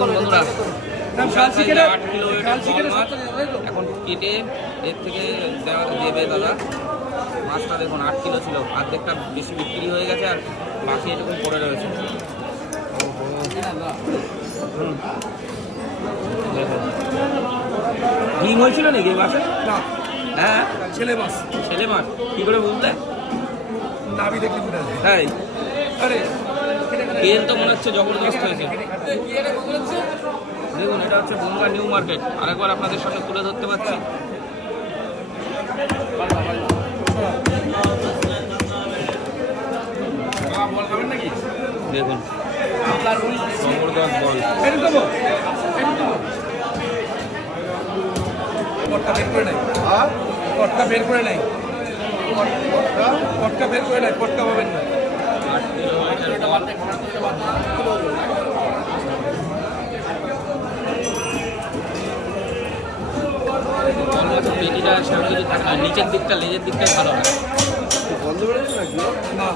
বন্ধুরা 8 কিলো এখন কেটে এর থেকে দেবে দাদা। মাছটা দেখুন 8 কিলো ছিল, অর্ধেকটা বেশি বিক্রি হয়ে গেছে আর বাকি এরকম পড়ে রয়েছে। হিং হয়েছিল নাকি মাছে? না, হ্যাঁ ছেলে মাছ। ছেলে মাছ কি করে বুঝলে? নাভি দেখলে বোঝা যায়। তাই আরে তেল তো মনে হচ্ছে জবরদস্ত হয়েছে। দেখুন এটা হচ্ছে বনগাঁ নিউ মার্কেট, আরেকবার আপনাদের সামনে তুলে ধরতে পারছি। দেখুন জবরদস্ত বল। পটকা বের করে নাই, পটকা বের করে নাই, পটকা বের করে নাই, পটকা পাবেন না। 8 কিলো হয়েছে পেটিটা সেরকম কিছু থাকে না, নিচের দিকটা লেজের দিকটাই ভালো হয়। বন্ধ করেছে নাকি? না।